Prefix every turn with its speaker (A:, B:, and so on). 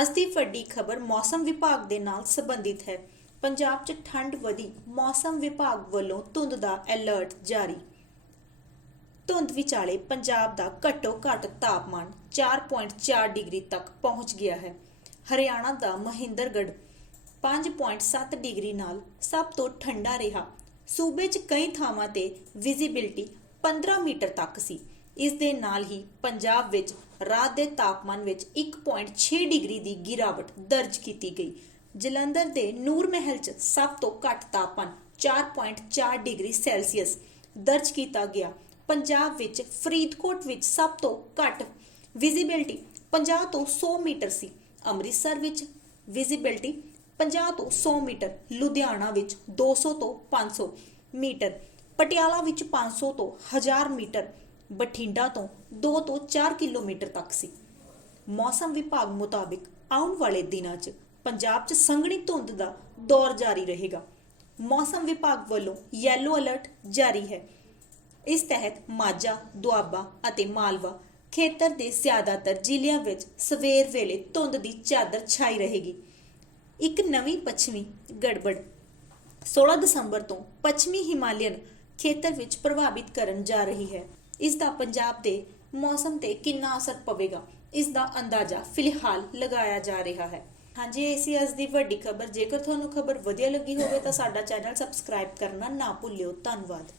A: ਅੱਜ ਦੀ ਵੱਡੀ ਖਬਰ ਮੌਸਮ ਵਿਭਾਗ ਦੇ ਨਾਲ ਸੰਬੰਧਿਤ ਹੈ। ਪੰਜਾਬ 'ਚ ਠੰਡ ਵਧੀ, ਮੌਸਮ ਵਿਭਾਗ ਵੱਲੋਂ ਧੁੰਦ ਦਾ ਅਲਰਟ ਜਾਰੀ। ਧੁੰਦ ਵਿਚਾਲੇ ਪੰਜਾਬ ਦਾ ਘੱਟੋ ਘੱਟ ਤਾਪਮਾਨ 4.4 ਡਿਗਰੀ ਤੱਕ ਪਹੁੰਚ ਗਿਆ ਹੈ। ਹਰਿਆਣਾ ਦਾ ਮਹਿੰਦਰਗੜ੍ਹ 5.7 ਡਿਗਰੀ ਨਾਲ ਸਭ ਤੋਂ ਠੰਡਾ ਰਿਹਾ। ਸੂਬੇ 'ਚ ਕਈ ਥਾਵਾਂ ਤੇ ਵਿਜ਼ਿਬਿਲਟੀ 15 ਮੀਟਰ ਤੱਕ ਸੀ। ਇਸ ਦੇ ਨਾਲ ਹੀ ਪੰਜਾਬ ਵਿੱਚ ਰਾਤ ਦੇ ਤਾਪਮਾਨ ਵਿੱਚ 1.6 ਡਿਗਰੀ ਦੀ ਗਿਰਾਵਟ ਦਰਜ ਕੀਤੀ ਗਈ। ਜਲੰਧਰ ਦੇ ਨੂਰ ਮਹਿਲ 'ਚ ਸਭ ਤੋਂ ਘੱਟ ਤਾਪਮਾਨ 4.4 ਡਿਗਰੀ ਸੈਲਸੀਅਸ ਦਰਜ ਕੀਤਾ ਗਿਆ। ਪੰਜਾਬ ਵਿੱਚ ਫਰੀਦਕੋਟ ਵਿੱਚ ਸਭ ਤੋਂ ਘੱਟ ਵਿਜ਼ਿਬਿਲਟੀ 50 ਤੋਂ 100 ਮੀਟਰ ਸੀ। ਅੰਮ੍ਰਿਤਸਰ ਵਿੱਚ ਵਿਜ਼ਿਬਿਲਟੀ 50 ਤੋਂ 100 ਮੀਟਰ, ਲੁਧਿਆਣਾ ਵਿੱਚ 200 ਤੋਂ 500 ਮੀਟਰ, ਪਟਿਆਲਾ ਵਿੱਚ 500 ਤੋਂ 1000 ਮੀਟਰ ਬਠਿੰਡਾ ਤੋਂ 2 ਤੋਂ 4 ਕਿਲੋਮੀਟਰ ਤੱਕ ਸੀ। ਮੌਸਮ ਵਿਭਾਗ ਮੁਤਾਬਿਕ ਆਉਣ ਵਾਲੇ ਦਿਨਾਂ 'ਚ ਪੰਜਾਬ 'ਚ ਸੰਘਣੀ ਧੁੰਦ ਦਾ ਦੌਰ ਜਾਰੀ ਰਹੇਗਾ। ਮੌਸਮ ਵਿਭਾਗ ਵੱਲੋਂ ਯੈਲੋ ਅਲਰਟ ਜਾਰੀ ਹੈ। ਇਸ ਤਹਿਤ ਮਾਝਾ, ਦੁਆਬਾ ਅਤੇ ਮਾਲਵਾ ਖੇਤਰ ਦੇ ਜ਼ਿਆਦਾਤਰ ਜ਼ਿਲ੍ਹਿਆਂ ਵਿੱਚ ਸਵੇਰ ਵੇਲੇ ਧੁੰਦ ਦੀ ਚਾਦਰ ਛਾਈ ਰਹੇਗੀ। ਇੱਕ ਨਵੀਂ ਪੱਛਮੀ ਗੜਬੜ 16 ਦਸੰਬਰ ਤੋਂ ਪੱਛਮੀ ਹਿਮਾਲਿਅਨ ਖੇਤਰ ਵਿੱਚ ਪ੍ਰਭਾਵਿਤ ਕਰਨ ਜਾ ਰਹੀ ਹੈ। ਇਸ ਦਾ ਪੰਜਾਬ ਦੇ ਮੌਸਮ ਤੇ ਕਿੰਨਾ ਅਸਰ ਪਵੇਗਾ ਇਸ ਦਾ ਅੰਦਾਜ਼ਾ ਫਿਲਹਾਲ ਲਗਾਇਆ ਜਾ ਰਿਹਾ ਹੈ। ਹਾਂਜੀ, ਇਹ ਸੀ ਅੱਜ ਦੀ ਵੱਡੀ ਖਬਰ। ਜੇਕਰ ਤੁਹਾਨੂੰ ਖਬਰ ਵਧੀਆ ਲੱਗੀ ਹੋਵੇ ਤਾਂ ਸਾਡਾ ਚੈਨਲ ਸਬਸਕ੍ਰਾਈਬ ਕਰਨਾ ਨਾ ਭੁੱਲਿਓ। ਧੰਨਵਾਦ।